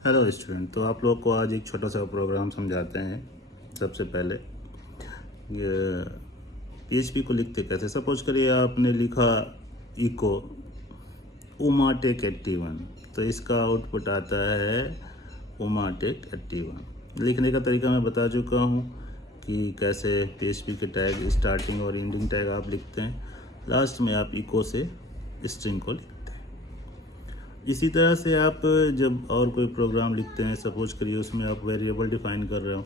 Hello student, तो आप लोग को आज एक छोटा सा प्रोग्राम समझाते हैं। सबसे पहले PHP को लिखते कैसे। सपोज करिए आपने लिखा इको उमाटेक 81, तो इसका आउटपुट आता है उमाटेक 81। लिखने का तरीका मैं बता चुका हूँ कि कैसे PHP के टैग स्टार्टिंग और एंडिंग टैग आप लिखते हैं। लास्ट में आप इको से स्ट्रिंग को लिखते हैं। इसी तरह से आप जब और कोई प्रोग्राम लिखते हैं, सपोज करिए उसमें आप वेरिएबल डिफाइन कर रहे हो,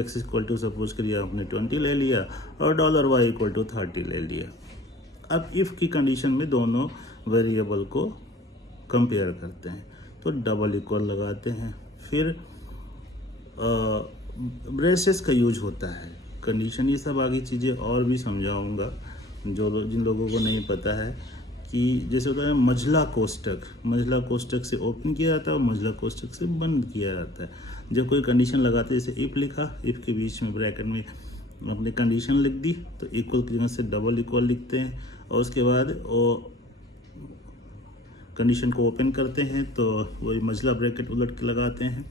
$x इक्वल टू सपोज करिए आपने 20 ले लिया और $y इक्वल टू 30 ले लिया। अब इफ़ की कंडीशन में दोनों वेरिएबल को कंपेयर करते हैं तो डबल इक्वल लगाते हैं। फिर ब्रेसेस का यूज होता है, कंडीशन, ये सब आगे चीज़ें और भी समझाऊंगा जिन लोगों को नहीं पता है कि जैसे होता है मझला कोष्टक से ओपन किया जाता है और मझला कोष्टक से बंद किया जाता है। जब कोई कंडीशन लगाते हैं, जैसे इफ़ लिखा, इफ़ के बीच में ब्रैकेट में अपने कंडीशन लिख दी तो इक्वल की जगह से डबल इक्वल लिखते हैं और उसके बाद वो कंडीशन को ओपन करते हैं तो वही मझला ब्रैकेट उलट के लगाते हैं।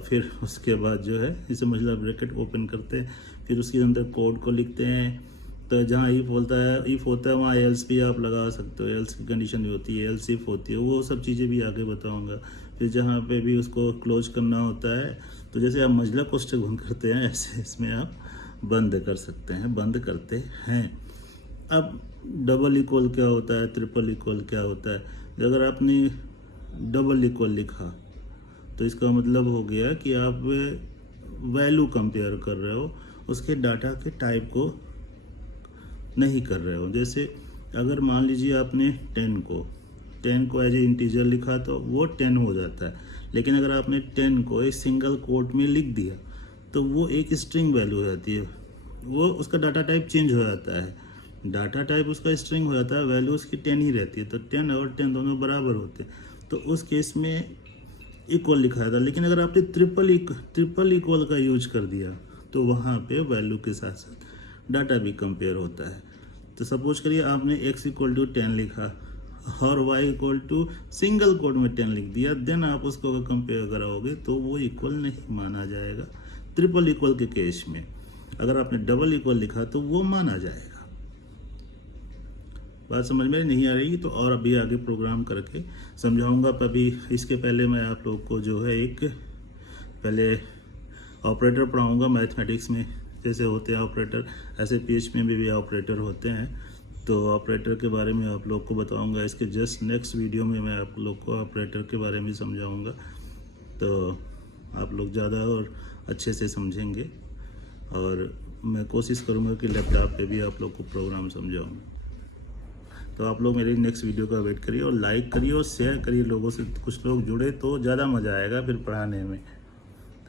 फिर उसके बाद जो है इसे मझला ब्रैकेट ओपन करते हैं, फिर उसके अंदर कोड को लिखते हैं। तो जहाँ इफ़ होता है वहाँ एल्स भी आप लगा सकते हो, एल्स की कंडीशन भी होती है, एल्स इफ होती है, वो सब चीज़ें भी आगे बताऊंगा। फिर जहाँ पे भी उसको क्लोज करना होता है, तो जैसे आप मझला कोष्टक बंद करते हैं ऐसे इसमें आप बंद कर सकते हैं, बंद करते हैं। अब डबल इक्वल क्या होता है, ट्रिपल इक्वल क्या होता है। अगर आपने डबल इक्वल लिखा तो इसका मतलब हो गया कि आप वैल्यू कंपेयर कर रहे हो, उसके डाटा के टाइप को नहीं कर रहे हो। जैसे अगर मान लीजिए आपने 10 को एज ए इंटीजर लिखा तो वो 10 हो जाता है, लेकिन अगर आपने 10 को एक सिंगल कोट में लिख दिया तो वो एक स्ट्रिंग वैल्यू हो जाती है, वो उसका डाटा टाइप चेंज हो जाता है, डाटा टाइप उसका स्ट्रिंग हो जाता है, वैल्यू उसकी 10 ही रहती है। तो 10 और 10 दोनों बराबर होते हैं, तो उस केस में इक्वल लिखा जाता है। लेकिन अगर आपने ट्रिपल इक्वल का यूज कर दिया तो वहाँ पे वैल्यू के साथ साथ डाटा भी कंपेयर होता है। तो सपोज करिए आपने x इक्वल टू 10 लिखा और y equal to single code में 10 लिख दिया, देन आप उसको अगर कंपेयर कराओगे तो वो इक्वल नहीं माना जाएगा ट्रिपल इक्वल के केस में। अगर आपने डबल इक्वल लिखा तो वो माना जाएगा। बात समझ में नहीं आ रही तो और अभी आगे प्रोग्राम करके समझाऊंगा। अभी इसके पहले मैं आप लोग को जो है एक पहले ऑपरेटर पढ़ाऊंगा। मैथमेटिक्स में जैसे होते हैं ऑपरेटर, ऐसे PHP में भी ऑपरेटर होते हैं, तो ऑपरेटर के बारे में आप लोग को बताऊंगा। इसके जस्ट नेक्स्ट वीडियो में मैं आप लोग को ऑपरेटर के बारे में समझाऊंगा, तो आप लोग ज़्यादा और अच्छे से समझेंगे। और मैं कोशिश करूंगा कि लैपटॉप पे भी आप लोग को प्रोग्राम समझाऊँ। तो आप लोग मेरी नेक्स्ट वीडियो का वेट करिए और लाइक करिए और शेयर करिए लोगों से, कुछ लोग जुड़े तो ज़्यादा मज़ा आएगा फिर पढ़ाने में।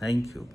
Thank you.